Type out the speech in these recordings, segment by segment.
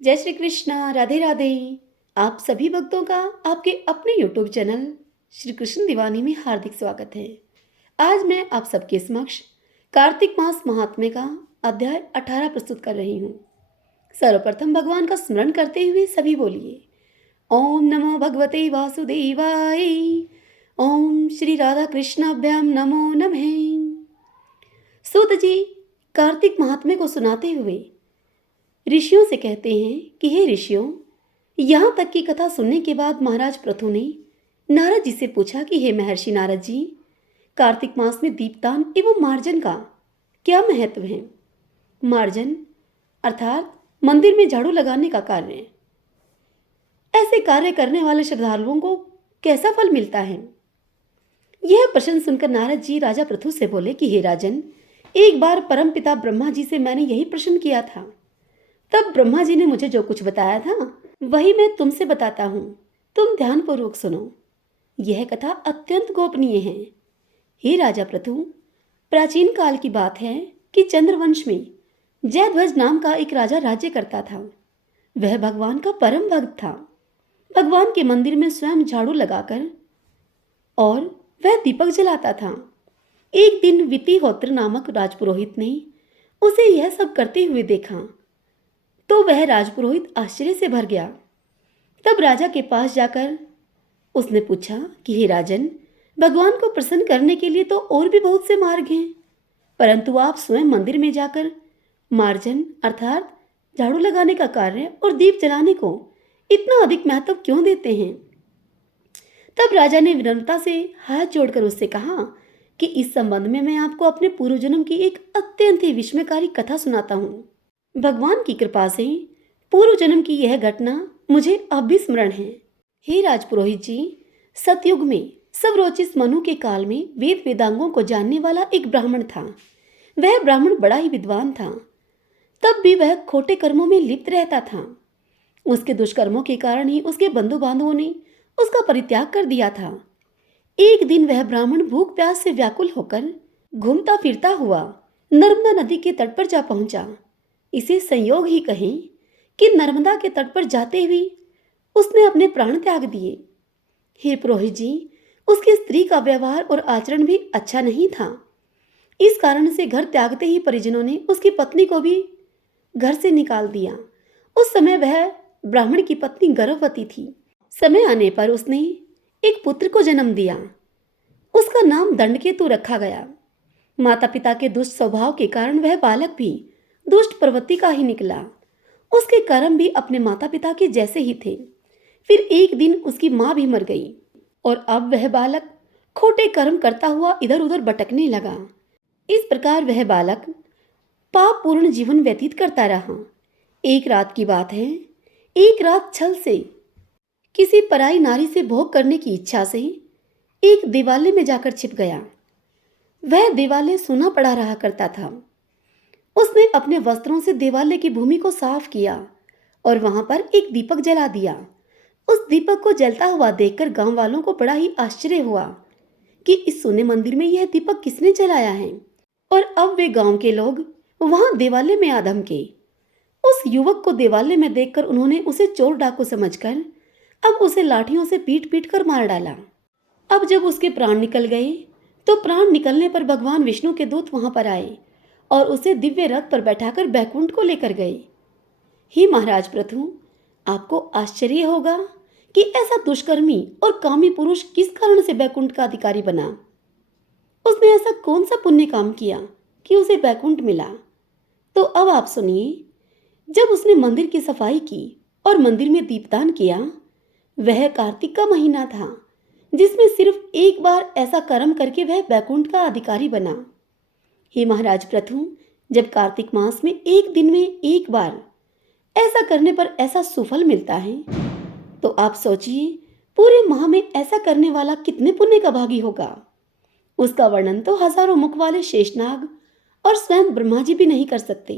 जय श्री कृष्णा, राधे राधे। आप सभी भक्तों का आपके अपने यूट्यूब चैनल श्री कृष्ण दीवानी में हार्दिक स्वागत है। आज मैं आप सबके समक्ष कार्तिक मास महात्म्य का अध्याय 18 प्रस्तुत कर रही हूँ। सर्वप्रथम भगवान का स्मरण करते हुए सभी बोलिए ओम नमो भगवते वासुदेवाय। ओम श्री राधा कृष्णाभ्याम नमो नमः। सूत जी कार्तिक महात्म्य को सुनाते हुए ऋषियों से कहते हैं कि हे ऋषियों, यहाँ तक की कथा सुनने के बाद महाराज पृथु ने नारद जी से पूछा कि हे महर्षि नारद जी, कार्तिक मास में दीपदान एवं मार्जन का क्या महत्व है। मार्जन अर्थात मंदिर में झाड़ू लगाने का कार्य। ऐसे कार्य करने वाले श्रद्धालुओं को कैसा फल मिलता है। यह प्रश्न सुनकर नारद जी राजा पृथु से बोले कि हे राजन, एक बार परमपिता ब्रह्मा जी से मैंने यही प्रश्न किया था। तब ब्रह्मा जी ने मुझे जो कुछ बताया था वही मैं तुमसे बताता हूँ। तुम ध्यानपूर्वक सुनो। यह कथा अत्यंत गोपनीय है। हे राजा पृथु, प्राचीन काल की बात है कि चंद्रवंश में जयध्वज नाम का एक राजा राज्य करता था। वह भगवान का परम भक्त था। भगवान के मंदिर में स्वयं झाड़ू लगाकर और वह दीपक जलाता था। एक दिन वितिहोत्र नामक राजपुरोहित ने उसे यह सब करते हुए देखा तो वह राजपुरोहित आश्चर्य से भर गया। तब राजा के पास जाकर उसने पूछा कि हे राजन, भगवान को प्रसन्न करने के लिए तो और भी बहुत से मार्ग हैं, परंतु आप स्वयं मंदिर में जाकर मार्जन अर्थात झाड़ू लगाने का कार्य और दीप जलाने को इतना अधिक महत्व क्यों देते हैं। तब राजा ने विनम्रता से हाथ जोड़कर उससे कहा कि इस संबंध में मैं आपको अपने पूर्व जन्म की एक अत्यंत ही विस्मयकारी कथा सुनाता हूँ। भगवान की कृपा से पूर्व जन्म की यह घटना मुझे अब भी स्मरण है। हे राजपुरोहित जी, सतयुग में सवरोचिस मनु के काल में वेद वेदांगों को जानने वाला एक ब्राह्मण था। वह ब्राह्मण बड़ा ही विद्वान था। तब भी वह खोटे कर्मों में लिप्त रहता था। उसके दुष्कर्मों के कारण ही उसके बंधु बांधवों ने उसका परित्याग कर दिया था। एक दिन वह ब्राह्मण भूख प्यास से व्याकुल होकर घूमता फिरता हुआ नर्मदा नदी के तट पर जा पहुंचा। इसे संयोग ही कहें कि नर्मदा के तट पर जाते हुए उसने अपने प्राण त्याग दिए। हे पुरोहित जी, उसकी स्त्री का व्यवहार और आचरण भी अच्छा नहीं था। इस कारण से घर त्यागते ही परिजनों ने उसकी पत्नी को भी घर से निकाल दिया। उस समय वह ब्राह्मण की पत्नी गर्भवती थी। समय आने पर उसने एक पुत्र को जन्म दिया। उसका नाम दंडकेतु रखा गया। माता पिता के दुष्ट स्वभाव के कारण वह बालक भी दुष्ट प्रवृत्ति का ही निकला। उसके कर्म भी अपने माता पिता के जैसे ही थे। फिर एक दिन उसकी माँ भी मर गई और अब वह बालक खोटे कर्म करता हुआ इधर उधर भटकने लगा। इस प्रकार वह बालक पाप पूर्ण जीवन व्यतीत करता रहा। एक रात की बात है, एक रात छल से किसी पराई नारी से भोग करने की इच्छा से एक देवालय में जाकर छिप गया। वह देवालय सूना पड़ा रहा करता था। उसने अपने वस्त्रों से देवालय की भूमि को साफ किया और वहां पर एक दीपक जला दिया। उस दीपक को जलता हुआ देखकर गांव वालों को बड़ा ही आश्चर्य हुआ कि इस सोने मंदिर में यह दीपक किसने जलाया है। और अब वे गांव के लोग वहां देवालय में आ धमके। उस युवक को देवालय में देखकर उन्होंने उसे चोर डाकू समझकर अब उसे लाठियों से पीट पीट कर मार डाला। अब जब उसके प्राण निकल गए तो प्राण निकलने पर भगवान विष्णु के दूत वहां पर आए और उसे दिव्य रथ पर बैठाकर बैकुंठ को लेकर गए। ही महाराज पृथु, आपको आश्चर्य होगा कि ऐसा दुष्कर्मी और कामी पुरुष किस कारण से बैकुंठ का अधिकारी बना। उसने ऐसा कौन सा पुण्य काम किया कि उसे बैकुंठ मिला। तो अब आप सुनिए। जब उसने मंदिर की सफाई की और मंदिर में दीपदान किया, वह कार्तिक का महीना था जिसमें सिर्फ एक बार ऐसा कर्म करके वह बैकुंठ का अधिकारी बना। हे महाराज पृथु, जब कार्तिक मास में एक दिन में एक बार ऐसा करने पर ऐसा सुफल मिलता है तो आप सोचिए पूरे माह में ऐसा करने वाला कितने पुण्य का भागी होगा। उसका वर्णन तो हजारों मुख वाले शेषनाग और स्वयं ब्रह्मा जी भी नहीं कर सकते।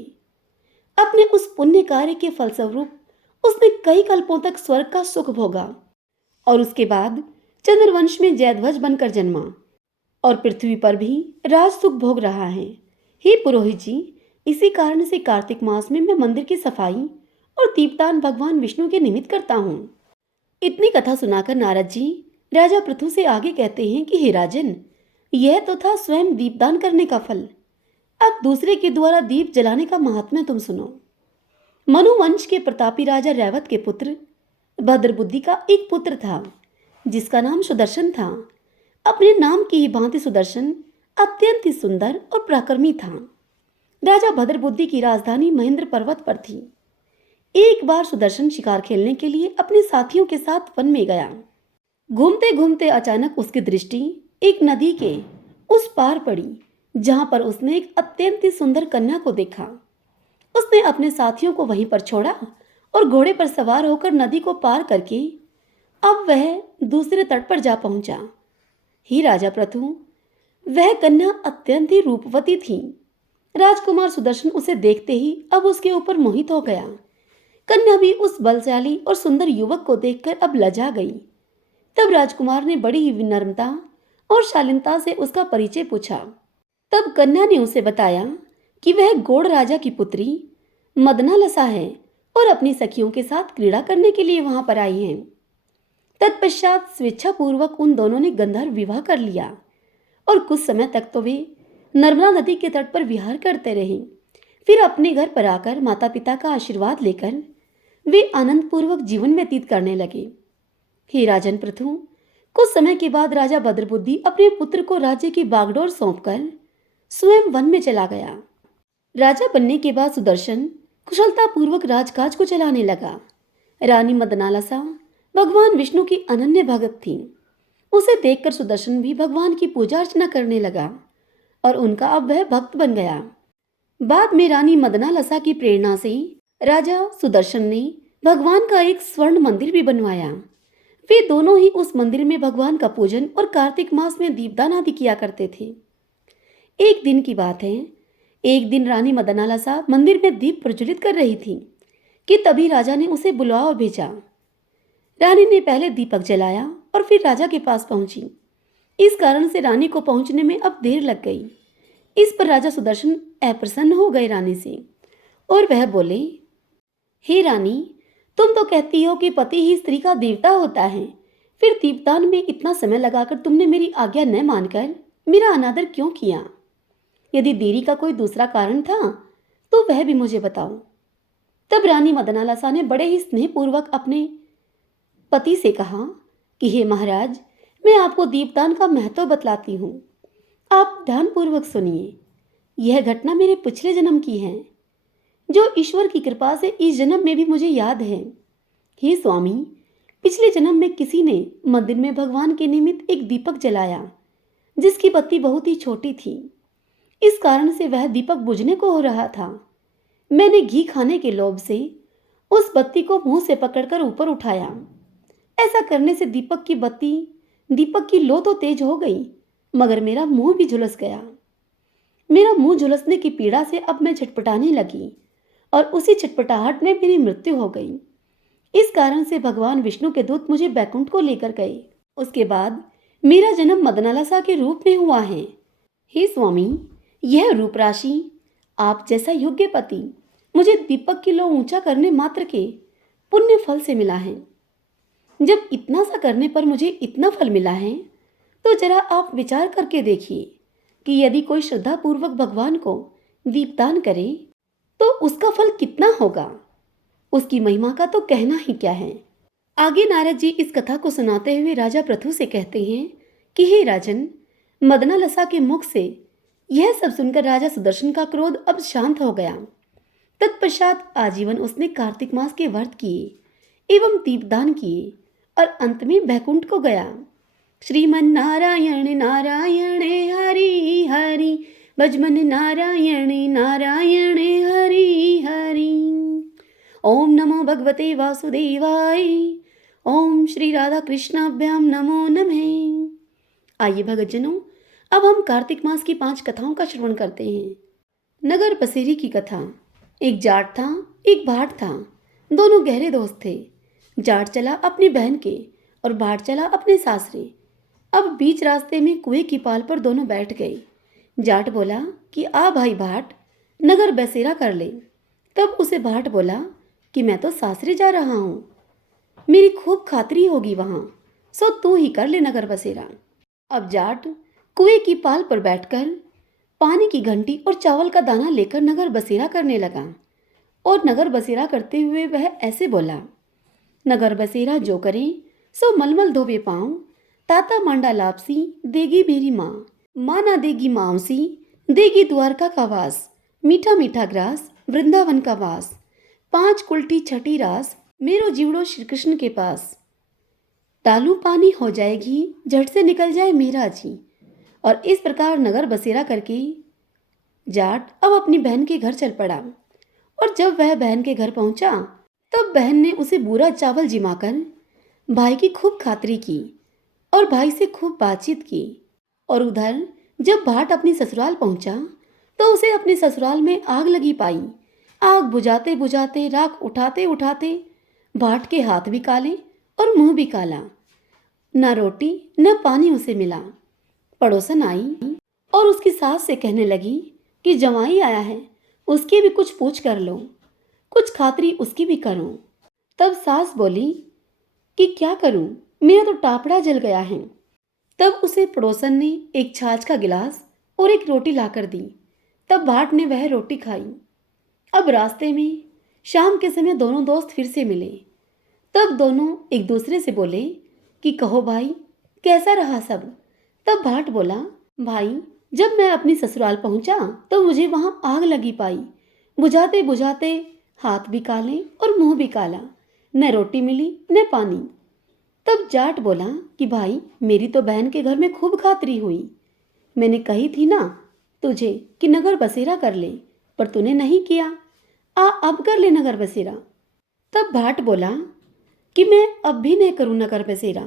अपने उस पुण्य कार्य के फलस्वरूप उसने कई कल्पों तक स्वर्ग का सुख भोगा और उसके बाद चंद्रवंश में जयध्वज बनकर जन्मा और पृथ्वी पर भी राज सुख भोग रहा है। हे पुरोहित जी, इसी कारण से कार्तिक मास में मैं मंदिर की सफाई और दीपदान भगवान विष्णु के निमित्त करता हूँ। इतनी कथा सुनाकर नारद जी राजा पृथु से आगे कहते हैं कि हे राजन, यह तो था स्वयं दीपदान करने का फल। अब दूसरे के द्वारा दीप जलाने का महात्म्य तुम सुनो। मनुवंश के प्रतापी राजा रैवत के पुत्र भद्रबुद्धि का एक पुत्र था जिसका नाम सुदर्शन था। अपने नाम की ही भांति सुदर्शन अत्यंत ही सुंदर और पराक्रमी था। राजा भद्रबुद्धि की राजधानी महेंद्र पर्वत पर थी। एक बार सुदर्शन शिकार खेलने के लिए अपने साथियों के साथ वन में गया। घूमते घूमते अचानक उसकी दृष्टि एक नदी के उस पार पड़ी जहां पर उसने एक अत्यंत ही सुंदर कन्या को देखा। उसने अपने साथियों को वहीं पर छोड़ा और घोड़े पर सवार होकर नदी को पार करके अब वह दूसरे तट पर जा पहुंचा। ही राजा पृथु, वह कन्या अत्यंत ही रूपवती थी। राजकुमार सुदर्शन उसे देखते ही अब उसके ऊपर मोहित हो गया। कन्या भी उस बलशाली और सुंदर युवक को देखकर अब लजा गई। तब राजकुमार ने बड़ी ही विनम्रता और शालीनता से उसका परिचय पूछा। तब कन्या ने उसे बताया कि वह गौड़ राजा की पुत्री मदनालसा है और अपनी सखियों के साथ क्रीड़ा करने के लिए वहां पर आई है। तत्पश्चात स्वेच्छापूर्वक उन दोनों ने गंधर्व विवाह कर लिया और कुछ समय तक तो वे नर्मदा नदी के तट पर विहार करते रहे। फिर अपने घर पर आकर माता पिता का आशीर्वाद लेकर वे आनंद पूर्वक जीवन व्यतीत करने लगे। हे राजन पृथु, कुछ समय के बाद राजा भद्रबुद्धि अपने पुत्र को राज्य की बागडोर सौंपकर स्वयं वन में चला गया। राजा बनने के बाद सुदर्शन कुशलतापूर्वक राजकाज को चलाने लगा। रानी मदनालसा भगवान विष्णु की अनन्य भगत थी। उसे देखकर सुदर्शन भी भगवान की पूजा अर्चना करने लगा और उनका अब वह भक्त बन गया। बाद में रानी मदनालसा की प्रेरणा से राजा सुदर्शन ने भगवान का एक स्वर्ण मंदिर भी बनवाया। वे दोनों ही उस मंदिर में भगवान का पूजन और कार्तिक मास में दीपदान आदि किया करते थे। एक दिन की बात है, एक दिन रानी मदनालसा मंदिर में दीप प्रज्वलित कर रही थी कि तभी राजा ने उसे बुलवा और भेजा। रानी ने पहले दीपक जलाया और फिर राजा के पास पहुंची। इस कारण से रानी को पहुंचने में अब देर लग गई। इस पर राजा सुदर्शन अप्रसन्न हो गए रानी से और वह बोले, हे रानी, तुम तो कहती हो कि पति ही स्त्री का देवता होता है, फिर दीपदान में इतना समय लगाकर तुमने मेरी आज्ञा न मानकर मेरा अनादर क्यों किया? यदि देरी का कोई दूसरा कारण था तो वह भी मुझे बताओ। तब रानी मदनालसा ने बड़े ही स्नेहपूर्वक अपने पति से कहा कि हे महाराज, मैं आपको दीपदान का महत्व बतलाती हूँ। आप ध्यानपूर्वक सुनिए। यह घटना मेरे पिछले जन्म की है, जो ईश्वर की कृपा से इस जन्म में भी मुझे याद है। हे स्वामी, पिछले जन्म में किसी ने मंदिर में भगवान के निमित्त एक दीपक जलाया जिसकी बत्ती बहुत ही छोटी थी। इस कारण से वह दीपक बुझने को हो रहा था। मैंने घी खाने के लोभ से उस बत्ती को मुंह से पकड़कर ऊपर उठाया। ऐसा करने से दीपक की लो तो तेज हो गई, मगर मेरा मुंह भी झुलस गया। मेरा मुंह झुलसने की पीड़ा से अब मैं छटपटाने लगी और उसी छटपटाहट में मेरी मृत्यु हो गई। इस कारण से भगवान विष्णु के दूत मुझे बैकुंठ को लेकर गए। उसके बाद मेरा जन्म मदनालसा के रूप में हुआ है। हे स्वामी, यह रूप राशि आप जैसा योग्य पति मुझे दीपक की लो ऊंचा करने मात्र के पुण्य फल से मिला है। जब इतना सा करने पर मुझे इतना फल मिला है तो जरा आप विचार करके देखिए कि यदि कोई श्रद्धापूर्वक भगवान को दीपदान करे तो उसका फल कितना होगा। उसकी महिमा का तो कहना ही क्या है। आगे नारद जी इस कथा को सुनाते हुए राजा पृथु से कहते हैं कि हे राजन, मदनालसा के मुख से यह सब सुनकर राजा सुदर्शन का क्रोध अब शांत हो गया। तत्पश्चात आजीवन उसने कार्तिक मास के व्रत किए एवं दीपदान किए और अंत में बैकुंठ को गया। श्रीमन नारायण नारायण हरि हरि, भजमन नारायण नारायण हरि हरि। ओम नमो भगवते वासुदेवाय। ओम श्री राधा कृष्णाभ्याम नमो नमः। आइए भगतजनों, अब हम कार्तिक मास की 5 कथाओं का श्रवण करते हैं। नगर बसेरी की कथा। एक जाट था, एक भाट था। दोनों गहरे दोस्त थे। जाट चला अपनी बहन के और भाट चला अपने सासरे। अब बीच रास्ते में कुएं की पाल पर दोनों बैठ गए। जाट बोला कि आ भाई भाट, नगर बसेरा कर ले। तब उसे भाट बोला, कि मैं तो सासरे जा रहा हूँ, मेरी खूब खातिरी होगी वहाँ, सो तू ही कर ले नगर बसेरा। अब जाट कुएं की पाल पर बैठकर पानी की घंटी और चावल का दाना लेकर नगर बसेरा करने लगा। और नगर बसेरा करते हुए वह ऐसे बोला, नगर बसेरा जो करे सो मलमल धोवे पाँव, ताता मांडा लापसी देगी मेरी माँ, माँ ना देगी मांसी देगी द्वारका का वास, मीठा मीठा ग्रास वृंदावन का वास, 5 कुल्टी छठी रास मेरो जीवड़ो श्री कृष्ण के पास, डालू पानी हो जाएगी झट से निकल जाए मेरा जी। और इस प्रकार नगर बसेरा करके जाट अब अपनी बहन के घर चल पड़ा। और जब वह बहन के घर पहुंचा तब बहन ने उसे बुरा चावल जिमाकर भाई की खूब खातिरी की और भाई से खूब बातचीत की। और उधर जब भाट अपनी ससुराल पहुंचा तो उसे अपने ससुराल में आग लगी पाई। आग बुझाते बुझाते राख उठाते उठाते भाट के हाथ भी काले और मुंह भी काला, न रोटी न पानी उसे मिला। पड़ोसन आई और उसकी सास से कहने लगी कि जवाई आया है, उसकी भी कुछ पूछ कर लो, कुछ खातिरी उसकी भी करो। तब सास बोली कि क्या करूं, मेरा तो टापड़ा जल गया है। तब उसे पड़ोसन ने एक छाछ का गिलास और एक रोटी लाकर दी। तब भाट ने वह रोटी खाई। अब रास्ते में शाम के समय दोनों दोस्त फिर से मिले। तब दोनों एक दूसरे से बोले कि कहो भाई, कैसा रहा सब। तब भाट बोला, भाई जब मैं अपनी ससुराल पहुंचा तो मुझे वहां आग लगी पाई, बुझाते बुझाते हाथ भी काले और मुंह भी काला, न रोटी मिली न पानी। तब जाट बोला कि भाई मेरी तो बहन के घर में खूब खातिरी हुई, मैंने कही थी ना तुझे कि नगर बसेरा कर ले, पर तूने नहीं किया, अब कर ले नगर बसेरा। तब भाट बोला कि मैं अब भी नहीं करूँ नगर बसेरा,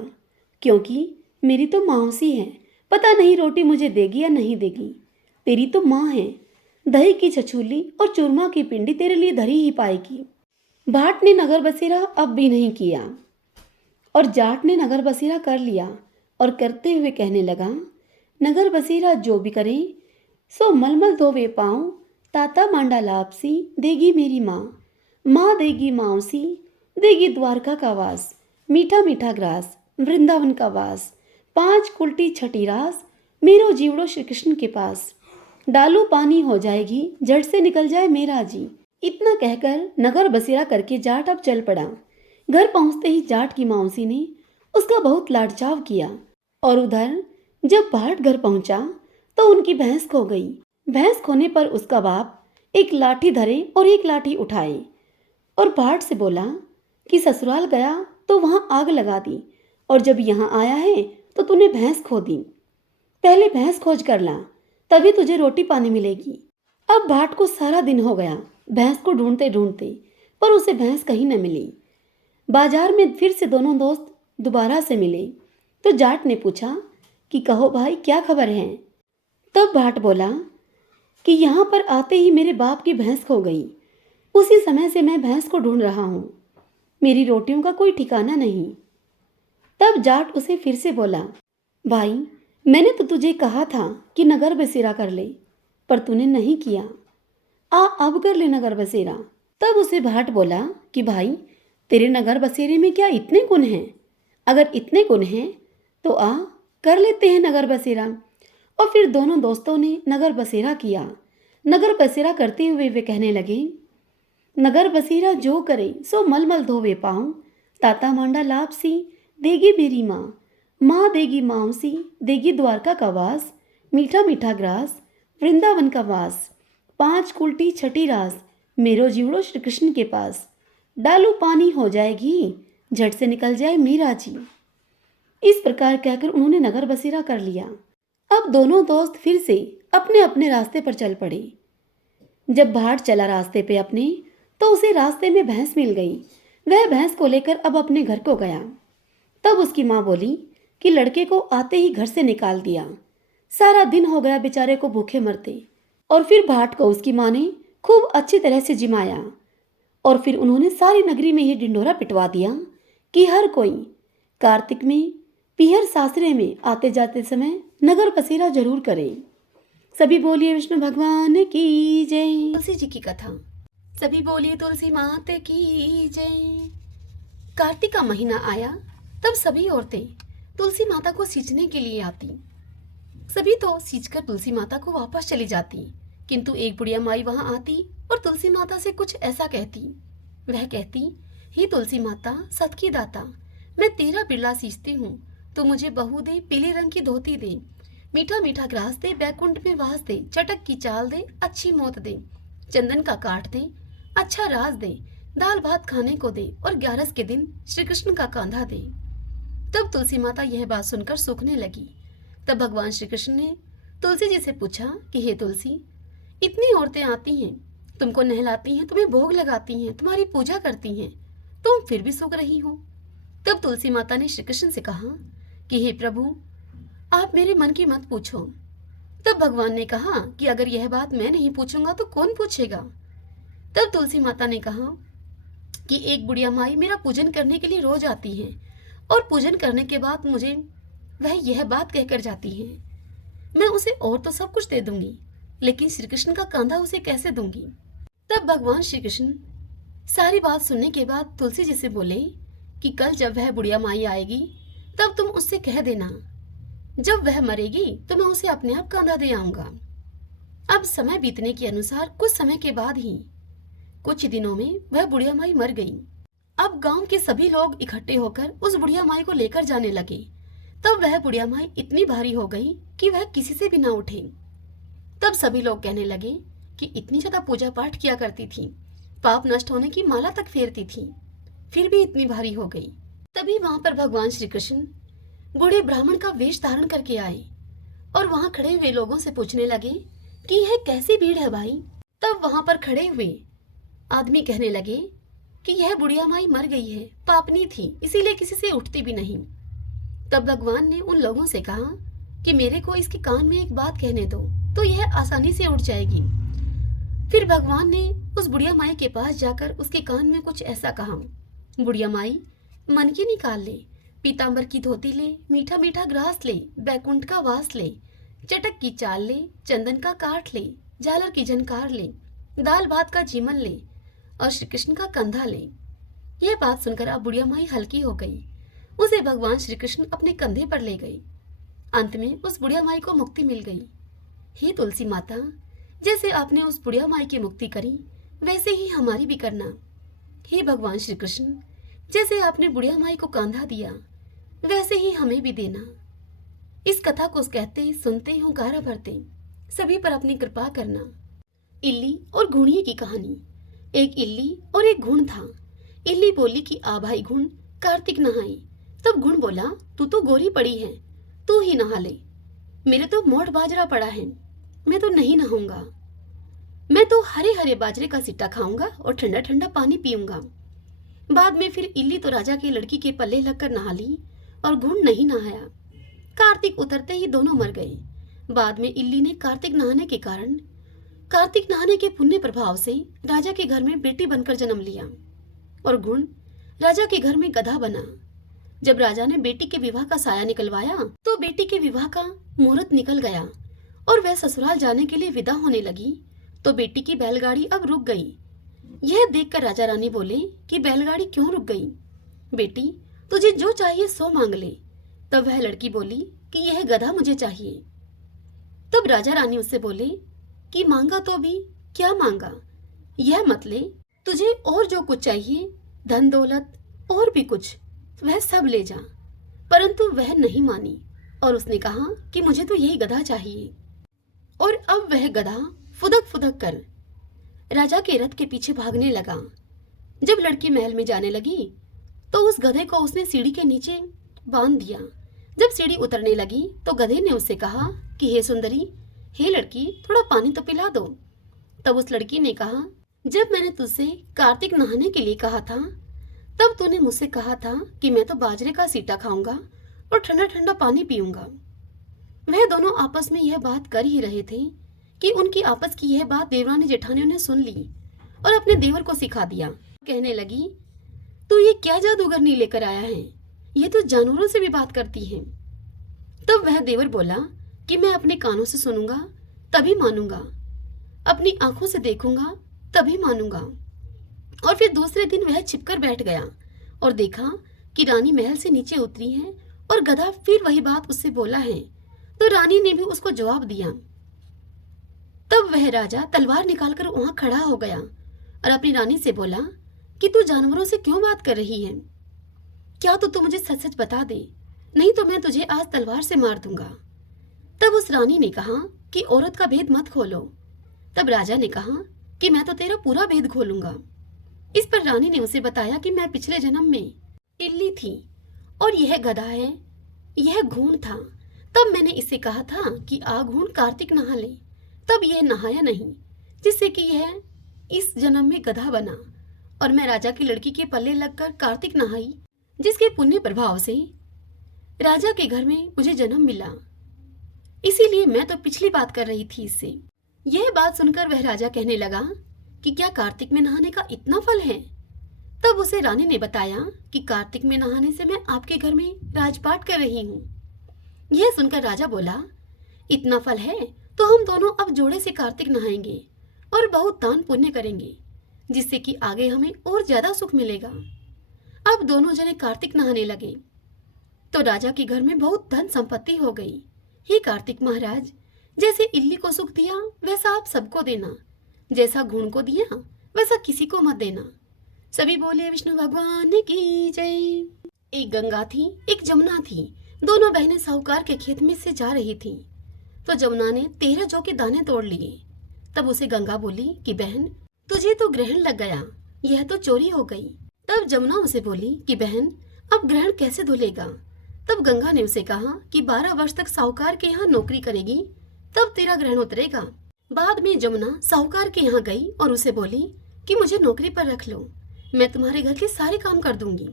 क्योंकि मेरी तो मौसी है, पता नहीं रोटी मुझे देगी या नहीं देगी। तेरी तो माँ है, दही की छछूली और चूरमा की पिंडी तेरे लिए धरी ही पाएगी। भाट ने नगर बसेरा अब भी नहीं किया और जाट ने नगर बसेरा कर लिया और करते हुए कहने लगा, नगर बसेरा जो भी करे सो मलमल धोवे पाँव, ताता मांडा लापसी देगी मेरी माँ, माँ देगी मांसी देगी द्वारका का वास, मीठा मीठा ग्रास वृंदावन का वास, 5 कुल्टी छठी रास मेरो जीवड़ो श्री कृष्ण के पास, डालू पानी हो जाएगी झट से निकल जाए मेरा जी। इतना कहकर नगर बसेरा करके जाट अब चल पड़ा। घर पहुंचते ही जाट की मौसी ने उसका बहुत लाडचाव किया। और उधर जब भाट घर पहुंचा तो उनकी भैंस खो गई। भैंस खोने पर उसका बाप एक लाठी धरे और एक लाठी उठाए और भाट से बोला कि ससुराल गया तो वहां आग लगा दी और जब यहाँ आया है तो तूने भैंस खो दी, पहले भैंस खोज कर ला, तभी तुझे रोटी पानी मिलेगी। अब भाट को सारा दिन हो गया भैंस को ढूंढते ढूंढते, पर उसे भैंस कहीं न मिली। बाजार में फिर से दोनों दोस्त दोबारा से मिले तो जाट ने पूछा कि कहो भाई क्या खबर है। तब भाट बोला कि यहाँ पर आते ही मेरे बाप की भैंस खो गई, उसी समय से मैं भैंस को ढूंढ रहा हूँ, मेरी रोटियों का कोई ठिकाना नहीं। तब जाट उसे फिर से बोला, भाई मैंने तो तुझे कहा था कि नगर बसेरा कर ले, पर तूने नहीं किया, अब कर ले नगर बसेरा। तब उसे भाट बोला कि भाई तेरे नगर बसेरे में क्या इतने गुण हैं, अगर इतने गुण हैं तो कर लेते हैं नगर बसेरा। और फिर दोनों दोस्तों ने नगर बसेरा किया। नगर बसेरा करते हुए वे कहने लगे, नगर बसेरा जो करे सो मलमल धोवे पाँव, ताता मांडा लापसी देगी मेरी माँ, माँ देगी मांसी देगी द्वारका का वास, मीठा मीठा ग्रास वृंदावन का वास, 5 कुल्टी छठी रास मेरो जीवड़ो श्री कृष्ण के पास, डालू पानी हो जाएगी झट से निकल जाए मेरा जी। इस प्रकार कहकर उन्होंने नगर बसेरा कर लिया। अब दोनों दोस्त फिर से अपने अपने रास्ते पर चल पड़े। जब भाट चला रास्ते पे अपने तो उसे रास्ते में भैंस मिल गई। वह भैंस को लेकर अब अपने घर को गया। तब उसकी माँ बोली कि लड़के को आते ही घर से निकाल दिया, सारा दिन हो गया बेचारे को भूखे मरते। और फिर भाट को उसकी माँ ने खूब अच्छी तरह से जिमाया और फिर उन्होंने सारी नगरी में ही ढिंढोरा पिटवा दिया कि हर कोई कार्तिक में पीहर सासरे में आते जाते समय नगर बसेरा जरूर करे। सभी बोलिए विष्णु भगवान की जय। तुलसी जी की कथा। सभी बोलिए तुलसी मात की जय। कार्तिक का महीना आया, तब सभी औरतें तुलसी माता को सींचने के लिए आती। सभी तो सींचकर तुलसी माता को वापस चली जाती, किंतु एक बुढ़िया माई वहां आती और तुलसी माता से कुछ ऐसा कहती। वह कहती, हे तुलसी माता, सत की दाता, मैं तेरा बिरला सींचती हूँ, तो मुझे बहू दे, पीले रंग की धोती दे, मीठा मीठा ग्रास दे, बैकुंठ में वास दे, चटक की चाल दे, अच्छी मौत दे, चंदन का काट दे, अच्छा राज दे, दाल भात खाने को दे, और 11 के दिन श्री कृष्ण का कांधा दे। तब तुलसी माता यह बात सुनकर सूखने लगी। तब भगवान श्री कृष्ण ने तुलसी जी से पूछा कि हे तुलसी, इतनी औरतें आती हैं, तुमको नहलाती हैं, तुम्हें भोग लगाती हैं, तुम्हारी पूजा करती हैं, तुम फिर भी सूख रही हो। तब तुलसी माता ने श्री कृष्ण से कहा कि हे प्रभु, आप मेरे मन की मत पूछो। तब भगवान ने कहा कि अगर यह बात मैं नहीं पूछूंगा तो कौन पूछेगा। तब तुलसी माता ने कहा कि एक बुढ़िया माई मेरा पूजन करने के लिए रोज आती है, और पूजन करने के बाद मुझे वह यह बात कहकर जाती है, मैं उसे और तो सब कुछ दे दूंगी, लेकिन श्री कृष्ण का कांधा उसे कैसे दूंगी। तब भगवान श्री कृष्ण सारी बात सुनने के बाद तुलसी जी से बोले कि कल जब वह बुढ़िया माई आएगी, तब तुम उससे कह देना, जब वह मरेगी तो मैं उसे अपने आप कांधा दे आऊंगा। अब समय बीतने के अनुसार कुछ समय के बाद ही कुछ दिनों में वह बुढ़िया माई मर गई। अब गांव के सभी लोग इकट्ठे होकर उस बुढ़िया माई को लेकर जाने लगे। तब वह बुढ़िया माई इतनी भारी हो गई कि वह किसी से भी ना उठे। तब सभी लोग कहने लगे कि इतनी ज्यादा पूजा पाठ किया करती थी, पाप नष्ट होने की माला तक फेरती थी, फिर भी इतनी भारी हो गई। तभी वहां पर भगवान श्री कृष्ण बूढ़े ब्राह्मण का वेश धारण करके आए और वहां खड़े हुए लोगों से पूछने लगे कि यह कैसी भीड़ है भाई। तब वहां पर खड़े हुए आदमी कहने लगे कि यह बुढ़िया माई मर गई है, पापनी थी, इसीलिए किसी से उठती भी नहीं। तब भगवान ने उन लोगों से कहा कि मेरे को इसके कान में एक बात कहने दो, तो यह आसानी से उठ जाएगी। फिर भगवान ने उस बुढ़िया माई के पास जाकर उसके कान में कुछ ऐसा कहा, बुढ़िया माई, मन की निकाल ले, पीतांबर की धोती ले, मीठा मीठा ग्रास ले, बैकुंठ का वास ले, चटक की चाल ले, चंदन का काठ ले, झालर की झनकार ले, दाल भात का जीमन ले, और श्री कृष्ण का कंधा ले। यह बात सुनकर अब बुढ़िया माई हल्की हो गई। उसे भगवान श्री कृष्ण अपने कंधे पर ले गए। अंत में उस बुढ़िया माई को मुक्ति मिल गई। हे तुलसी माता, जैसे आपने उस बुढ़िया माई की मुक्ति करी, वैसे ही हमारी भी करना। हे भगवान श्री कृष्ण, जैसे आपने बुढ़िया माई को कांधा दिया, वैसे ही हमें भी देना। इस कथा को कहते सुनते हुंकारा भरते सभी पर अपनी कृपा करना। इल्ली और घुड़िए की कहानी। एक इल्ली और एक घुड़ था। इल्ली बोली कि आ भाई घुड़, कार्तिक नहाई। तब घुड़ बोला, तू तो गोरी पड़ी है, तू ही नहा ले, मेरे तो मोट बाजरा पड़ा है, मैं तो नहीं नहाऊंगा। मैं तो हरे हरे बाजरे का सिट्टा खाऊंगा और ठंडा ठंडा पानी पीऊंगा। बाद में फिर इल्ली तो राजा की लड़की के पल्ले लगकर नहा ली और घुड़ नहीं नहाया। कार्तिक उतरते ही दोनों मर गए। बाद में इल्ली ने कार्तिक नहाने के पुण्य प्रभाव से राजा के घर में बेटी बनकर जन्म लिया, और घुड़ राजा के घर में गधा बना। जब राजा ने बेटी के विवाह का साया निकलवाया तो बेटी के विवाह का मुहूर्त निकल गया और वह ससुराल जाने के लिए विदा होने लगी, तो बेटी की बैलगाड़ी अब रुक गई। यह देखकर राजा रानी बोले कि बैलगाड़ी क्यों रुक गई? बेटी, तुझे जो चाहिए सो मांग ले। तब वह लड़की बोली कि यह गधा मुझे चाहिए। तब राजा रानी उससे बोले कि मांगा तो भी क्या मांगा, यह मत ले, तुझे और जो कुछ चाहिए, धन दौलत और भी कुछ, वह सब ले जा। परंतु वह नहीं मानी और उसने कहा कि मुझे तो यही गधा चाहिए। और अब वह गधा फुदक फुदक कर राजा के रथ के पीछे भागने लगा। जब लड़की महल में जाने लगी तो उस गधे को उसने सीढ़ी के नीचे बांध दिया। जब सीढ़ी उतरने लगी तो गधे ने उससे कहा कि हे सुंदरी, हे लड़की, थोड़ा पानी तो पिला दो। तब उस लड़की ने कहा, जब मैंने तुझसे कार्तिक नहाने के लिए कहा था, तब तूने मुझसे कहा था कि मैं तो बाजरे का सीटा खाऊंगा और ठंडा ठंडा पानी पीऊंगा। वह दोनों आपस में यह बात कर ही रहे थे कि उनकी आपस की यह बात देवरानी जेठानियों ने सुन ली और अपने देवर को सिखा दिया। कहने लगी, तू ये क्या जादूगरनी लेकर आया है, ये तो जानवरों से भी बात करती है। तब वह देवर बोला कि मैं अपने कानों से सुनूंगा तभी मानूंगा, अपनी आंखों से देखूंगा तभी मानूंगा। और फिर दूसरे दिन वह छिपकर बैठ गया और देखा कि रानी महल से नीचे उतरी है और गधा फिर वही बात उससे बोला है। तो रानी ने भी उसको जवाब दिया। तब वह राजा तलवार निकालकर वहां खड़ा हो गया और अपनी रानी से बोला कि तू जानवरों से क्यों बात कर रही है? क्या तो तू मुझे सच सच बता दे, नहीं तो मैं तुझे आज तलवार से मार दूंगा। तब उस रानी ने कहा कि औरत का भेद मत खोलो। तब राजा ने कहा कि मैं तो तेरा पूरा भेद खोलूंगा। इस पर रानी ने उसे बताया कि मैं पिछले जन्म में इल्ली थी और यह गधा है, यह घून था। तब मैंने इसे कहा था कि आ घून कार्तिक नहा ले, तब यह नहाया नहीं, जिससे कि यह इस जन्म में गधा बना और मैं राजा की लड़की के पल्ले लगकर कार्तिक नहाई, जिसके पुण्य प्रभाव से राजा के घर में मुझे जन्म मिला। इसीलिए मैं तो पिछली बात कर रही थी इससे। यह बात सुनकर वह राजा कहने लगा कि क्या कार्तिक में नहाने का इतना फल है? तब उसे रानी ने बताया कि कार्तिक में नहाने से मैं आपके घर में राजपाट कर रही हूँ। यह सुनकर राजा बोला, इतना फल है तो हम दोनों अब जोड़े से कार्तिक नहाएंगे और बहुत दान पुण्य करेंगे, जिससे कि आगे हमें और ज्यादा सुख मिलेगा। अब दोनों जने कार्तिक नहाने लगे तो राजा के घर में बहुत धन संपत्ति हो गई। हे कार्तिक महाराज, जैसे इल्ली को सुख दिया वैसा आप सबको देना, जैसा घून को दिया वैसा किसी को मत देना। सभी बोले विष्णु भगवान की जय। एक गंगा थी, एक जमुना थी। दोनों बहनें साहूकार के खेत में से जा रही थी तो जमुना ने 13 जौ के दाने तोड़ लिए। तब उसे गंगा बोली कि बहन, तुझे तो ग्रहण लग गया, यह तो चोरी हो गई। तब जमुना उसे बोली कि बहन, अब ग्रहण कैसे धुलेगा? तब गंगा ने उसे कहा कि 12 वर्ष तक साहूकार के यहाँ नौकरी करेगी, तब तेरा ग्रहण उतरेगा। बाद में जमुना साहूकार के यहाँ गई और उसे बोली कि मुझे नौकरी पर रख लो, मैं तुम्हारे घर के सारे काम कर दूंगी,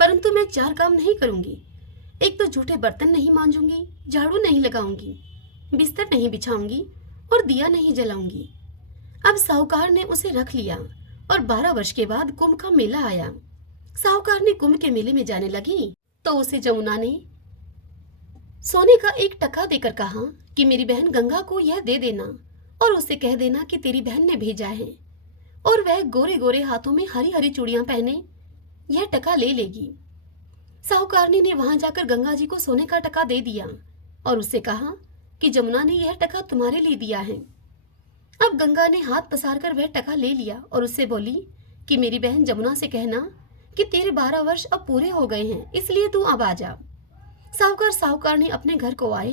परंतु मैं 4 काम नहीं करूंगी। एक तो झूठे बर्तन नहीं मांजूंगी, झाड़ू नहीं लगाऊंगी, बिस्तर नहीं बिछाऊंगी और दिया नहीं जलाऊंगी। अब साहूकार ने उसे रख लिया और 12 वर्ष के बाद कुंभ का मेला आया। साहूकार ने कुंभ के मेले में जाने लगी तो उसे जमुना ने सोने का एक टका देकर कहा कि मेरी बहन गंगा को यह दे देना और उसे कह देना कि तेरी बहन ने भेजा है और वह गोरे गोरे हाथों में हरी हरी चूड़ियां पहने यह टका ले लेगी। साहूकारनी ने वहां जाकर गंगा जी को सोने का टका दे दिया और उससे कहा कि जमुना ने यह टका तुम्हारे लिए दिया है। अब गंगा ने हाथ पसार कर वह टका ले लिया और उससे बोली कि मेरी बहन जमुना से कहना कि तेरे 12 वर्ष अब पूरे हो गए हैं, इसलिए तू अब आ जा। साहूकारनी अपने घर को आए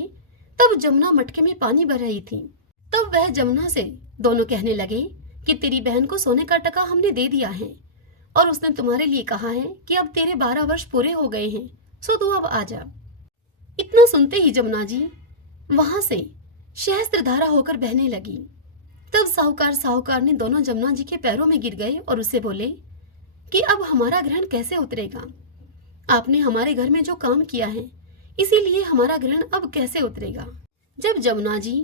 तब जमुना मटके में पानी भर रही थी। तब वह जमुना से दोनों कहने लगे कि तेरी बहन को सोने का टका हमने दे दिया है और उसने तुम्हारे लिए कहा है कि अब तेरे 12 वर्ष पूरे हो गए हैं, सो तू अब आ जा। इतना सुनते ही जमुना जी वहां से सहस्त्रधारा होकर बहने लगी। तब साहूकार ने दोनों जमुना जी के पैरों में गिर गए और उससे बोले कि अब हमारा ग्रहण कैसे उतरेगा? आपने हमारे घर में जो काम किया है इसीलिए हमारा ग्रहण अब कैसे उतरेगा? जब जमुना जी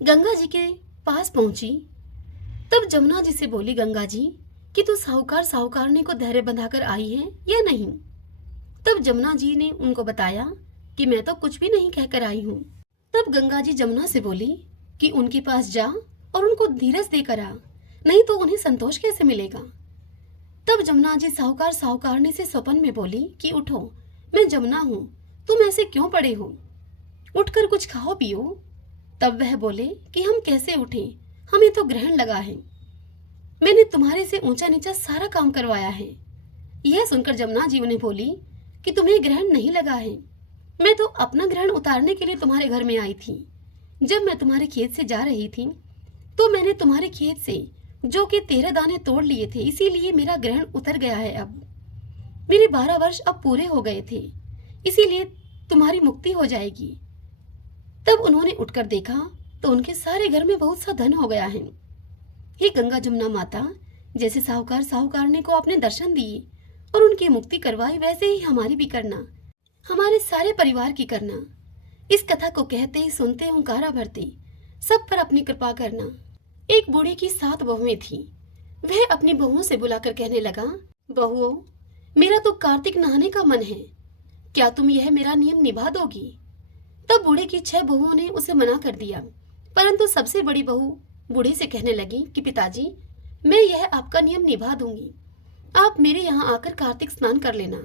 गंगा जी के पास पहुंची तब जमुना जी से बोली गंगा जी कि तू साहूकारनी को धैर्य बंधाकर आई है या नहीं? तब जमुना जी ने उनको बताया कि मैं तो कुछ भी नहीं कहकर आई हूँ। तब गंगा जी जमुना से बोली कि उनके पास जा और उनको धीरज देकर आ, नहीं तो उन्हें संतोष कैसे मिलेगा। तब जमुना जी साहूकारनी से स्वप्न में बोली कि उठो, मैं जमुना हूँ, तुम ऐसे क्यों पड़े हो, उठकर कुछ खाओ पियो। तब वह बोले कि हम कैसे उठें, हमें तो ग्रहण लगा है, मैंने तुम्हारे से ऊंचा नीचा सारा काम करवाया है। यह सुनकर जमुना जी उन्हें बोली कि तुम्हें ग्रहण नहीं लगा है, मैं तो अपना ग्रहण उतारने के लिए तुम्हारे घर में आई थी। जब मैं तुम्हारे खेत से जा रही थी तो मैंने तुम्हारे खेत से जो कि 13 दाने तोड़ लिए थे, इसीलिए मेरा ग्रहण उतर गया है। अब मेरे 12 वर्ष अब पूरे हो गए थे, इसीलिए तुम्हारी मुक्ति हो जाएगी। तब उन्होंने उठकर देखा तो उनके सारे घर में बहुत सा धन हो गया है। हे गंगा जमुना माता, जैसे साहूकारनी को आपने दर्शन दिए और उनकी मुक्ति करवाई, वैसे ही हमारी भी करना, हमारे सारे परिवार की करना। इस कथा को कहते सुनते हुंकारा भरते सब पर अपनी कृपा करना। एक बूढ़े की 7 बहुएं थी। वह अपनी बहुओं से बुलाकर कहने लगा, बहुओं, मेरा तो कार्तिक नहाने का मन है, क्या तुम यह मेरा नियम निभा दोगी? तब बूढ़े की 6 बहुओं ने उसे मना कर दिया, परंतु सबसे बड़ी बहू बूढ़े से कहने लगी कि पिताजी, मैं यह आपका नियम निभा दूंगी, आप मेरे यहाँ आकर कार्तिक स्नान कर लेना।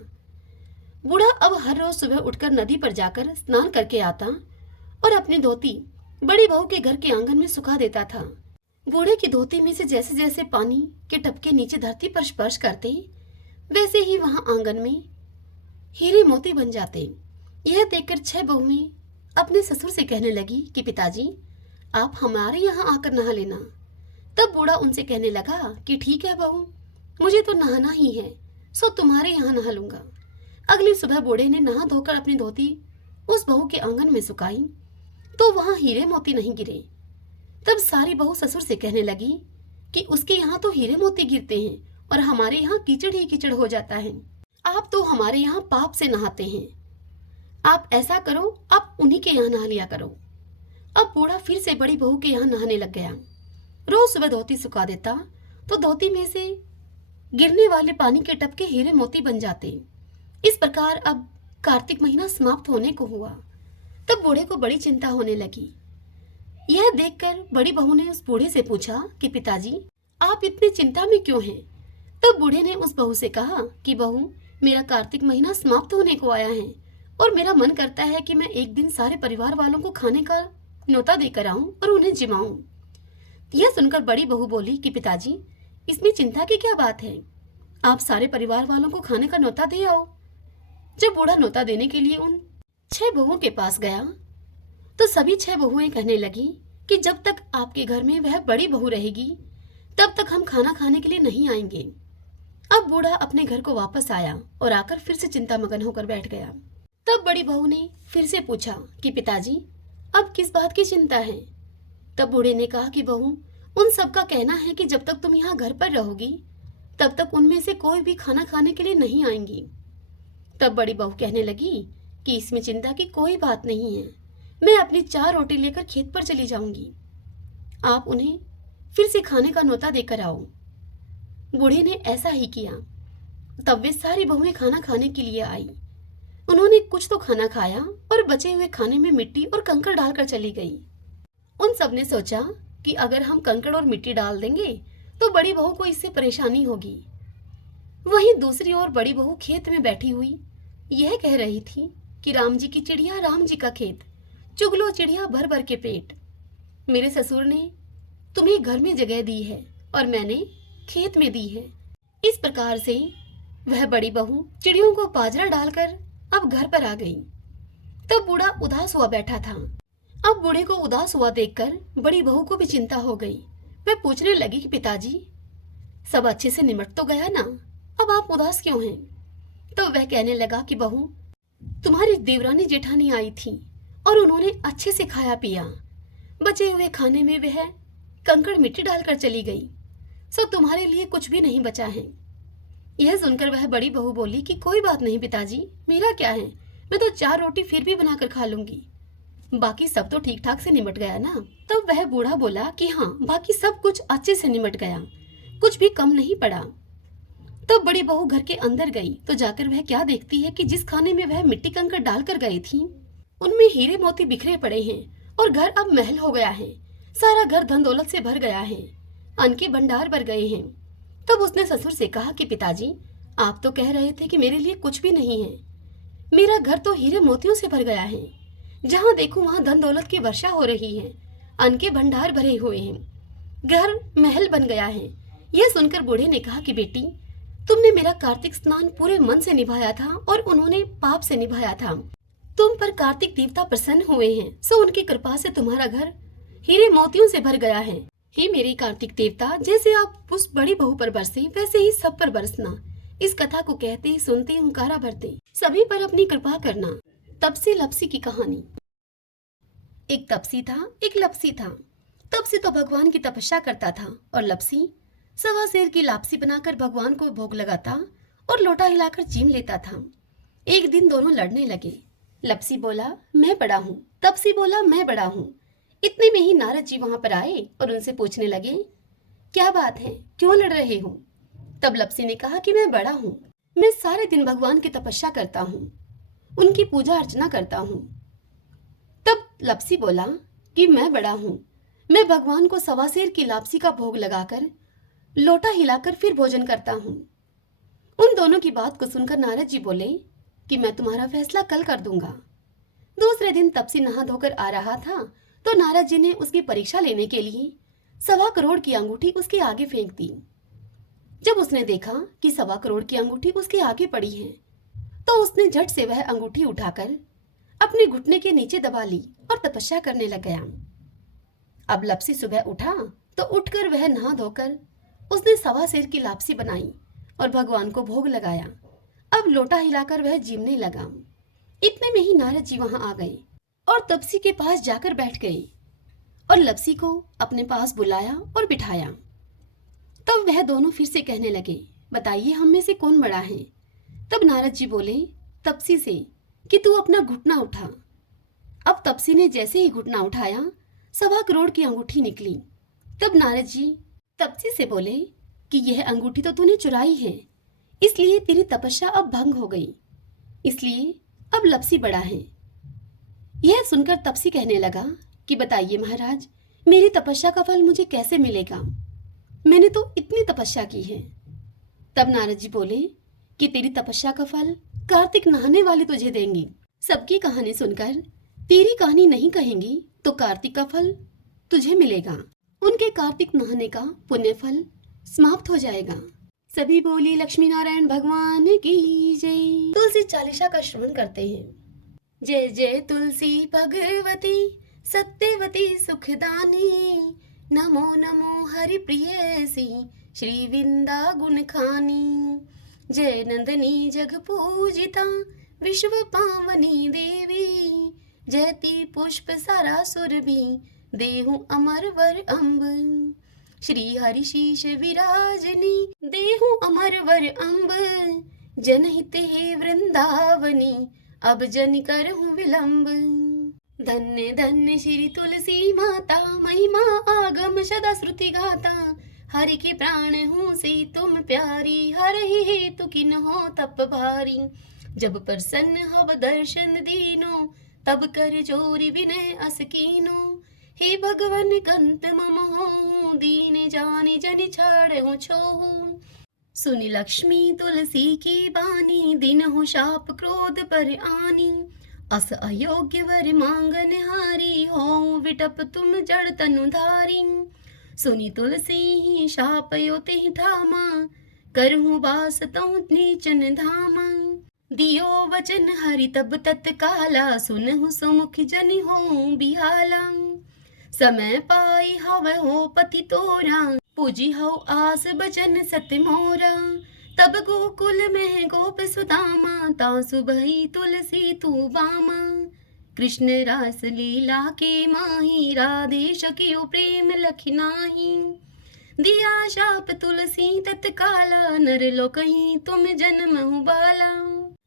बूढ़ा अब हर रोज सुबह उठकर नदी पर जाकर स्नान करके आता और अपनी धोती बड़ी बहू के घर के आंगन में सुखा देता था। बूढ़े की धोती में से जैसे जैसे पानी के टपके नीचे धरती पर स्पर्श करते, वैसे ही वहां आंगन में हीरे मोती बन जाते। यह देखकर 6 बहुएं अपने ससुर से कहने लगी कि पिताजी, आप हमारे यहाँ आकर नहा लेना। तब बूढ़ा उनसे कहने लगा कि ठीक है बहू, मुझे तो नहाना ही है, सो तुम्हारे यहाँ नहा लूंगा। अगली सुबह बूढ़े ने नहा धोकर अपनी धोती उस बहू के आंगन में सुखाई तो वहां हीरे मोती नहीं गिरे। तब सारी बहू ससुर से कहने लगी कि उसके यहाँ तो हीरे मोती गिरते हैं और हमारे यहाँ कीचड़ ही कीचड़ हो जाता है। आप तो हमारे यहाँ पाप से नहाते हैं। आप ऐसा करो, आप उन्हीं के यहाँ नहा लिया करो। अब बूढ़ा फिर से बड़ी बहू के यहाँ नहाने लग गया। रोज सुबह धोती सुखा देता तो धोती में से गिरने वाले पानी के टपके हीरे मोती बन जाते। इस प्रकार अब कार्तिक महीना समाप्त होने को हुआ। तब बूढ़े को बड़ी चिंता होने लगी। यह देखकर बड़ी बहू ने उस बूढ़े से पूछा कि पिताजी, आप इतनी चिंता में क्यों हैं? तब बूढ़े ने उस बहू से कहा कि बहू, मेरा कार्तिक महीना समाप्त होने को आया है और मेरा मन करता है कि मैं एक दिन सारे परिवार वालों को खाने का न्योता देकर आऊं और उन्हें जिमाऊं। यह सुनकर बड़ी बहू बोली कि पिताजी, इसमें चिंता की क्या बात है? आप सारे परिवार वालों को खाने का न्योता दे आओ। जब बूढ़ा न्योता देने के लिए उन 6 बहुओं के पास गया तो सभी 6 बहुएं कहने लगी कि जब तक आपके घर में वह बड़ी बहू रहेगी तब तक हम खाना खाने के लिए नहीं आएंगे। अब बूढ़ा अपने घर को वापस आया और आकर फिर से चिंतामग्न होकर बैठ गया। तब बड़ी बहू ने फिर से पूछा कि पिताजी, अब किस बात की चिंता है? तब बूढ़े ने कहा कि बहू, उन सबका कहना है कि जब तक तुम यहाँ घर पर रहोगी तब तक उनमें से कोई भी खाना खाने के लिए नहीं आएंगी। तब बड़ी बहू कहने लगी कि इसमें चिंता की कोई बात नहीं है, मैं अपनी 4 रोटी लेकर खेत पर चली जाऊंगी। आप उन्हें फिर से खाने का न्योता देकर आओ। बूढ़े ने ऐसा ही किया। तब वे सारी बहुएं खाना खाने के लिए आई। उन्होंने कुछ तो खाना खाया और बचे हुए खाने में मिट्टी और कंकड़ डालकर चली गई। उन सब ने सोचा कि अगर हम कंकड़ और मिट्टी डाल देंगे तो बड़ी बहू को इससे परेशानी होगी। वहीं दूसरी ओर बड़ी बहू खेत में बैठी हुई यह कह रही थी कि राम जी की चिड़िया राम जी का खेत, चुगलो चिड़िया भर भर के पेट। मेरे ससुर ने तुम्हें घर में जगह दी है और मैंने खेत में दी है। इस प्रकार से वह बड़ी बहू चिड़ियों को बाजरा डालकर अब घर पर आ गई। तब बूढ़ा उदास हुआ बैठा था। अब बूढ़े को उदास हुआ देखकर बड़ी बहू को भी चिंता हो गई। वह पूछने लगी कि पिताजी, सब अच्छे से निमट तो गया ना, अब आप उदास क्यों हैं? तो वह कहने लगा कि बहू, तुम्हारी देवरानी जेठानी आई थी और उन्होंने अच्छे से खाया पिया। बचे हुए खाने में वह कंकड़ मिट्टी डालकर चली गई, सो तुम्हारे लिए कुछ भी नहीं बचा है। यह सुनकर वह बड़ी बहू बोली कि कोई बात नहीं पिताजी, मेरा क्या है, मैं तो 4 रोटी फिर भी बनाकर खा लूंगी। बाकी सब तो ठीक ठाक से निमट गया ना। तब वह बूढ़ा बोला कि हाँ, बाकी सब कुछ अच्छे से निमट गया, कुछ भी कम नहीं पड़ा। तब बड़ी बहू घर के अंदर गई तो जाकर वह क्या देखती है कि जिस खाने में वह मिट्टी कंकड़ डालकर गई थी उनमें हीरे मोती बिखरे पड़े हैं और घर अब महल हो गया है। सारा घर धन दौलत से भर गया है, अन्न के भंडार भर गए हैं। तब उसने ससुर से कहा कि पिताजी, आप तो कह रहे थे कि मेरे लिए कुछ भी नहीं है। मेरा घर तो हीरे मोतियों से भर गया है, जहाँ देखूं वहाँ धन दौलत की वर्षा हो रही है, अन्न के भंडार भरे हुए हैं, घर महल बन गया है। यह सुनकर बूढ़े ने कहा कि बेटी, तुमने मेरा कार्तिक स्नान पूरे मन से निभाया था और उन्होंने पाप से निभाया था। तुम पर कार्तिक देवता प्रसन्न हुए हैं, सो उनकी कृपा से तुम्हारा घर हीरे मोतियों से भर गया है। हे मेरे कार्तिक देवता, जैसे आप उस बड़ी बहू पर बरसे वैसे ही सब पर बरसना। इस कथा को कहते सुनते हुंकारा भरते सभी पर अपनी कृपा करना। तपसी लपसी की कहानी। एक तपसी था, एक लपसी था। तपसी तो भगवान की तपस्या करता था और लपसी सवा सेर की लापसी बनाकर भगवान को भोग लगाता और लोटा हिलाकर चीम लेता था। एक दिन दोनों लड़ने लगे। लपसी बोला, मैं बड़ा हूँ। तपसी बोला, मैं बड़ा हूँ। इतने में ही नारद जी वहां पर आए और उनसे पूछने लगे, क्या बात है, क्यों लड़ रहे हो? तब लपसी ने कहा कि मैं बड़ा हूँ, मैं सारे दिन भगवान की तपस्या करता हूँ, उनकी पूजा अर्चना करता हूँ। तब लपसी बोला कि मैं बड़ा हूँ, मैं भगवान को सवा सेर की लापसी का भोग लगाकर लोटा हिलाकर फिर भोजन करता हूँ। उन दोनों की बात को सुनकर नारद जी बोले कि मैं तुम्हारा फैसला कल कर दूंगा। दूसरे दिन तपसी नहा धोकर आ रहा था तो नारद जी ने उसकी परीक्षा लेने के लिए 1.25 करोड़ की अंगूठी उसके आगे फेंक दी। जब उसने देखा कि 1.25 करोड़ की अंगूठी उसके आगे पड़ी है तो उसने झट से वह अंगूठी उठाकर अपने घुटने के नीचे दबा ली और तपस्या करने लग गया। अब लपसी सुबह उठा तो उठकर वह नहा धोकर उसने 1.25 सेर की लापसी बनाई और भगवान को भोग लगाया। अब लोटा हिलाकर वह जीवने लगा। इतने में ही नारद जी वहां आ गए और तपसी के पास जाकर बैठ गए और लपसी को अपने पास बुलाया और बिठाया। तब वह दोनों फिर से कहने लगे, बताइए हम में से कौन बड़ा है। तब नारद जी बोले तपसी से कि तू अपना घुटना उठा। अब तपसी ने जैसे ही घुटना उठाया 1.25 करोड़ की अंगूठी निकली। तब नारद जी तपसी से बोले कि यह अंगूठी तो तूने चुराई है, इसलिए तेरी तपस्या अब भंग हो गई, इसलिए अब लपसी बड़ा है। यह सुनकर तपसी कहने लगा कि बताइए महाराज, मेरी तपस्या का फल मुझे कैसे मिलेगा, मैंने तो इतनी तपस्या की है। तब नारद जी बोले कि तेरी तपस्या का फल कार्तिक नहाने वाले तुझे देंगे। सबकी कहानी सुनकर तेरी कहानी नहीं कहेंगी तो कार्तिक का फल तुझे मिलेगा। उनके कार्तिक नहाने का पुण्य फल समाप्त हो जाएगा। सभी बोली लक्ष्मी नारायण भगवान की जय। तुलसी चालीसा का श्रवण करते हैं। जय जय तुलसी भगवती सत्यवती सुखदानी, नमो नमो हरि प्रियसी श्री विंदा गुण खानी। जय नंदनी जग पूजिता विश्व पावनी देवी, जयति पुष्प सारा सुरभि देहु अमर वर अम्ब। श्री हरि शीश विराजनी देहु अमर वर अम्ब, जनहित हे वृंदावनी अब जन करहु विलंब। धन्य धन्य श्री तुलसी माता, महिमा आगम सदा श्रुति गाता। हरि के प्राण हूँ से तुम प्यारी, हर ही हेतु किन हो तप भारी। जब प्रसन्न हव दर्शन दीनो, तब कर जोरी विनय अस कीनो। हे भगवन कंत मम हो, दीन जानि जनि छाड़हु छोहु। सुनि लक्ष्मी तुलसी की बानी, दिन हो शाप क्रोध पर आनी। अस अयोग्य वर मांगन हारी, हो विटप तुम जड़ तनु धारी। सुनी तुलसी ही शाप यो तिहि ठामा, करहु बास तहु नीचन धामा। दियो वचन हरि तब तत्काला, सुनहु सुमुख जनि हो बिहाला। समय पाई हव हो पति तोरा, पूजी हो आस बचन सत्य मोरा। तब गोकुल में गोप सुदामा, तासु भई तुलसी तू बामा। कृष्ण रास लीला के माही, राधे सखियो प्रेम लखि नाही। दिया शाप तुलसी तत्काला, नर लोकहि तुम जन्महु बाला।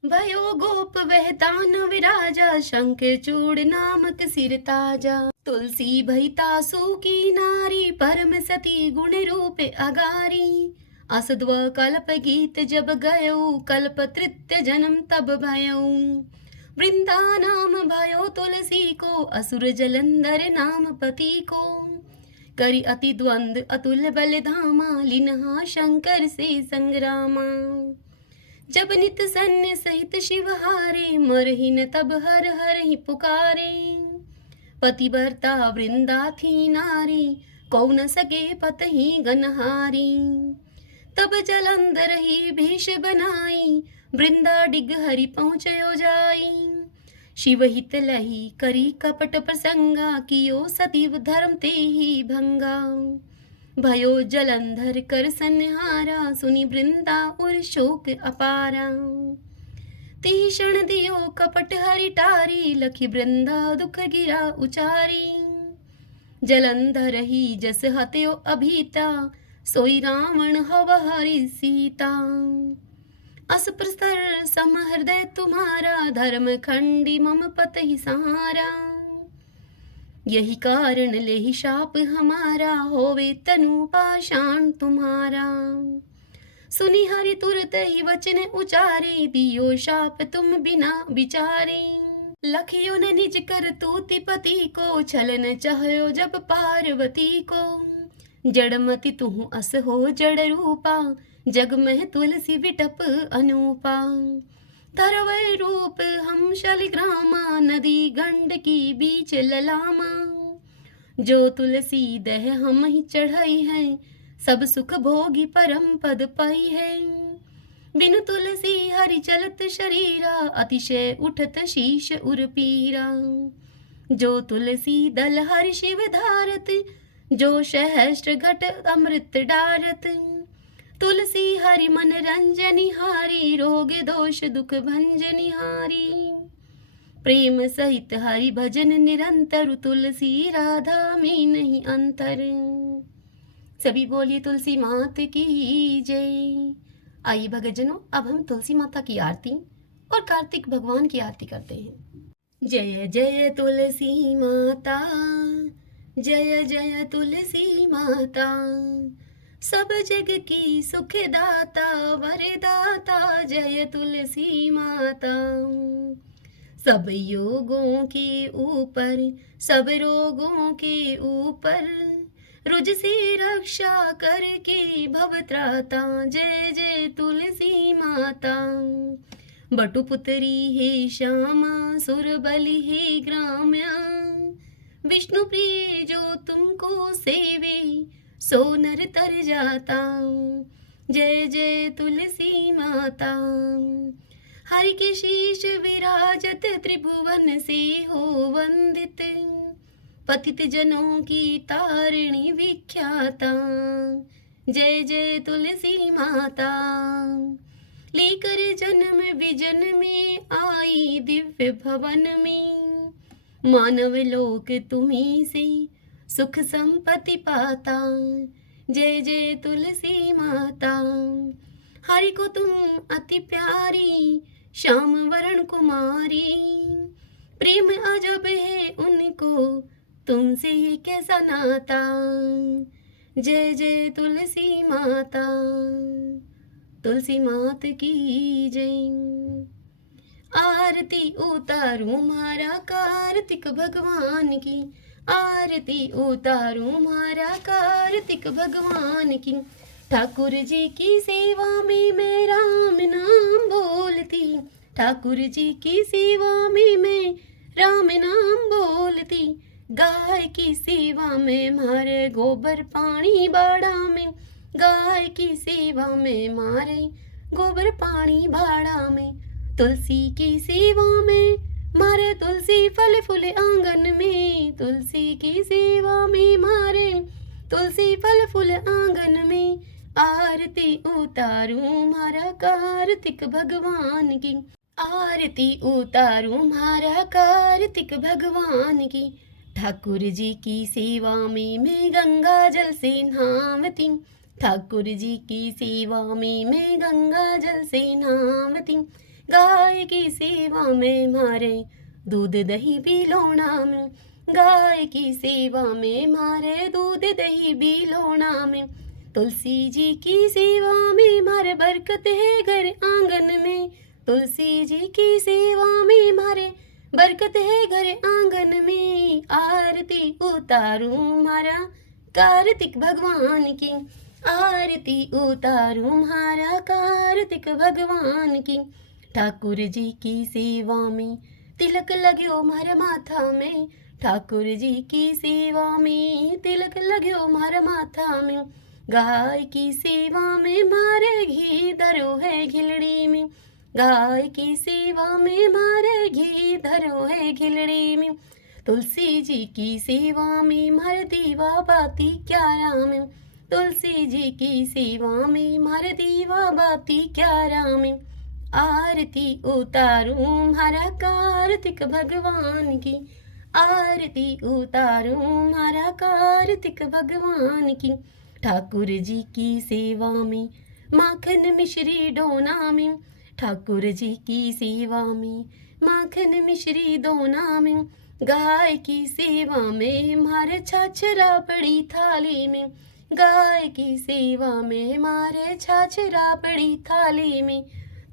भयो गोप वह दानव राजा, शंख चूड़ नामक सिर ताजा। तुलसी भई तासु की नारी, परम सती गुण रूप अगारी। असद्व कल्प गीत जब गयो, कल्प तृतीय जन्म तब भयो। वृंदा नाम भयो तुलसी को, असुर जलंधर नाम पति को। करी अति द्वंद अतुल बल धामा, लिन्हा शंकर से संग्रामा। जब नित सन्य सहित शिव हारे, मरहि न तब हर हर ही पुकारे। पतिव्रता वृंदा थी नारी, को न सके पतहि गनहारी। तब जलंधर ही भेष बनाई, वृंदा डिग हरि पहुँचयो जाई। शिव हित लही करी कपट प्रसंगा, कियो सतीव धर्म ते ही भंगा। भयो जलंधर कर संहारा, सुनी वृंदा उर शोक अपारा। तिहि क्षण दियो कपट हरि टारी, लखी वृंदा दुख गिरा उचारी। जलंधर ही जस हत्यो अभीता, सोई रावण हव हरि सीता। अस प्रस्तर सम हृदय तुम्हारा, धर्म खंडी मम पत ही सहारा। यही कारण लेहि शाप हमारा, होवे तनु पाषाण तुम्हारा। सुनी हरि तुरत ही वचन उचारे, दियो शाप तुम बिना विचारे। लखियो न निज कर तूति पति को, छलन चाहयो जब पार्वती को। जड़मति तुहु अस हो जड़ रूपा, जग में तुलसी विटप अनूपा, धरवै रूप हम शालिग्रामा, नदी गंडकी बीच ललामा। जो तुलसी दह हम ही चढ़ाई है, सब सुख भोगी परम पद पाई है। बिनु तुलसी हरि चलत शरीरा, अतिशय उठत शीश उर पीरा। जो तुलसी दल हरि शिव धारत, जो सहस्त्र घट अमृत डारत। तुलसी हरि मन रंजनी हारी, रोग दोष दुख भंजनी हारी। प्रेम सहित हरि भजन निरंतर, तुलसी राधा में नहीं अंतर। सभी बोलिए तुलसी मात की जय। आइए भक्तजनों, अब हम तुलसी माता की आरती और कार्तिक भगवान की आरती करते हैं। जय जय तुलसी माता, जय जय तुलसी माता, सब जग की सुखदाता वरदाता, जय तुलसी माता। सब योगों के ऊपर, सब रोगों के ऊपर, रुज से रक्षा करके भवत्राता, जय जय तुलसी माता। बटुपुत्री हे श्यामा, सुर बलि हे ग्राम्या, विष्णु प्रिय जो तुमको सेवे, सो नर तर जाता, जय जय तुलसी माता। हरि के शीश विराजत, त्रिभुवन से हो वंदित, पतित जनों की तारिणी विख्याता, जय जय तुलसी माता। लेकर जन्म विजन में आई दिव्य भवन में, मानव लोक तुम्ही से सुख संपत्ति पाता, जय जय तुलसी माता। हरि को तुम अति प्यारी, श्याम वरण कुमारी, प्रेम अजब है उनको तुमसे ये कैसा नाता, जय जय तुलसी माता। तुलसी मात की जय। आरती उतारूं मारा कार्तिक भगवान की, आरती उतारूं मारा कार्तिक भगवान की। ठाकुर जी की सेवा में मैं राम नाम बोलती, ठाकुर जी की सेवा में मैं राम नाम बोलती। गाय की सेवा में मारे गोबर पानी बाड़ा में, गाय की सेवा में मारे गोबर पानी बाड़ा में। तुलसी की सेवा में मारे तुलसी फल फूल आंगन में, तुलसी की सेवा में मारे तुलसी फल फूल आंगन में। आरती उतारूं मारा कार्तिक भगवान की, आरती उतारूं मारा कार्तिक भगवान की। ठाकुर जी की सेवा में मैं गंगा जल से नहावती, ठाकुर जी की सेवा में मैं गंगा जल से नहावती। गाय की सेवा में मारे दूध दही बिलोना में, गाय की सेवा में मारे दूध दही बिलोना में। तुलसी जी की सेवा में मारे बरकत है घर आंगन में, तुलसी जी की सेवा में मारे बरकत है घर आंगन में। आरती उतारूं मारा कार्तिक भगवान की, आरती उतारूं मारा कार्तिक भगवान की। ठाकुर जी की सेवा में तिलक लगो मारा माथा में, ठाकुर जी की सेवा में तिलक लगो मारा माथा में। गाय की सेवा में मारे घी धरो है घिलड़ी में, गाय की सेवा में मारे घी धरो है घिलड़ी में। तुलसी जी की सेवा में मारे दीवा बाती क्यारा में, तुलसी जी की सेवा में मारे दीवा बाती क्यारा में। आरती उतारूं मारा कार्तिक भगवान की, आरती उतारूं मारा कार्तिक भगवान की। ठाकुर जी की सेवा में माखन मिश्री डोना में, ठाकुर जी की सेवा में माखन मिश्री दोना में। गाय की सेवा में मारे छाछरा पड़ी थाली में, गाय की सेवा में मारे छाछरा पड़ी थाली में।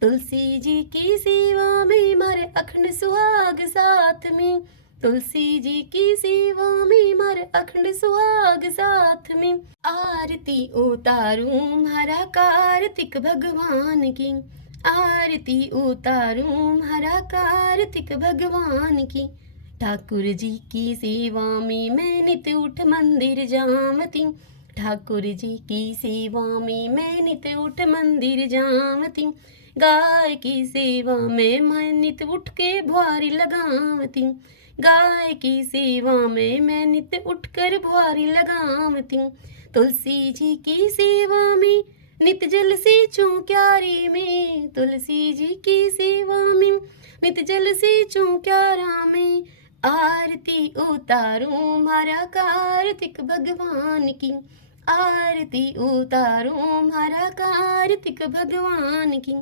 तुलसी जी की सेवा में मारे अखंड सुहाग साथ में, तुलसी जी की सेवा में मारे अखंड सुहाग साथ में। आरती उतारूं हरा कार्तिक भगवान की, आरती उतारूं हरा कार्तिक भगवान की। ठाकुर जी की सेवा में मैं नित उठ मंदिर जावती, ठाकुर जी की सेवा में मैं नित उठ मंदिर जावती। गाय की सेवा में मैं नित उठ के भुआरी लगावती, गाय की सेवा में मैं नित उठकर भुआरी लगावती। तुलसी जी की सेवा में नित जल से क्यारी में, तुलसी जी की सेवा में नित जल से क्यारा में। आरती उतारूं मारा कार्तिक भगवान की, आरती उतारूं मारा कार्तिक भगवान की।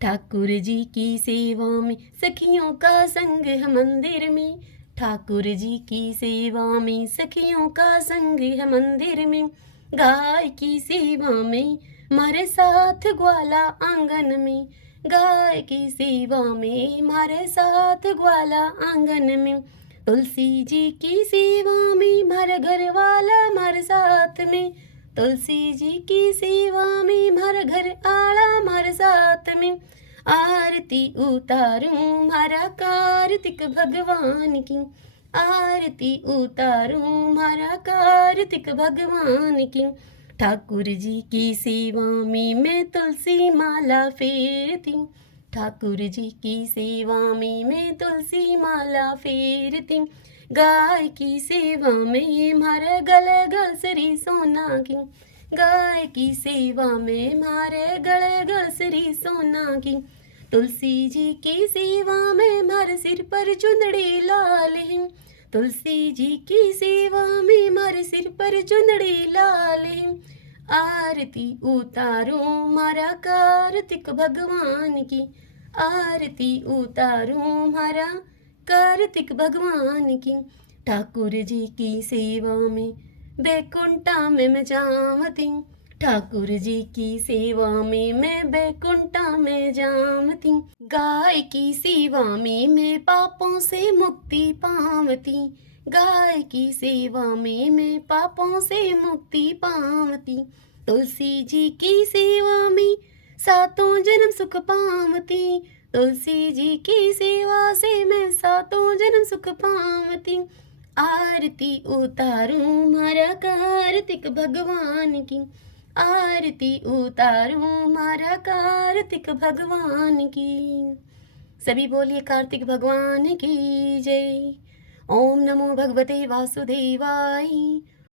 ठाकुर जी की सेवा में सखियों का संग है मंदिर में, ठाकुर जी की सेवा में सखियों का संग है मंदिर में। गाय की सेवा में मारे साथ ग्वाला आंगन में, गाय की सेवा में मारे साथ ग्वाला आंगन में। तुलसी जी की सेवा में मारे घर वाला मारे साथ में, तुलसी जी की सेवा में मारे घर आला मारे साथ में। आरती उतारूं मारा कार्तिक भगवान की, आरती उतारूं मारा कार्तिक भगवान की। ठाकुर जी की सेवा में मैं तुलसी माला फेरती, ठाकुर जी की सेवा में मैं तुलसी माला फेरती। गाय की सेवा में मारे गले गलसरी सोना की, गाय की सेवा में मारे गले गलसरी सोना की। तुलसी जी की सेवा में मारे सिर पर चुंदड़ी लाल है, तुलसी जी की सेवा में मारे सिर पर चुंदड़ी लाल है। आरती उतारूं मारा कार्तिक भगवान की, आरती उतारूं मारा कार्तिक भगवान की। ठाकुर जी की सेवा में बैकुंठा में मैं जावती, ठाकुर जी की सेवा में मैं बैकुंठा में जावती। गाय की सेवा में मैं पापों से मुक्ति पावती, गाय की सेवा में मैं पापों से मुक्ति पावती। तुलसी जी की सेवा में सातों जन्म सुख पावती, तुलसी जी की सेवा से मैं सातों जन्म सुख पावती। आरती उतारूं मारा कार्तिक भगवान की, आरती उतारूं मारा कार्तिक भगवान की। सभी बोलिए कार्तिक भगवान की जय। ओम नमो भगवते वासुदेवाय।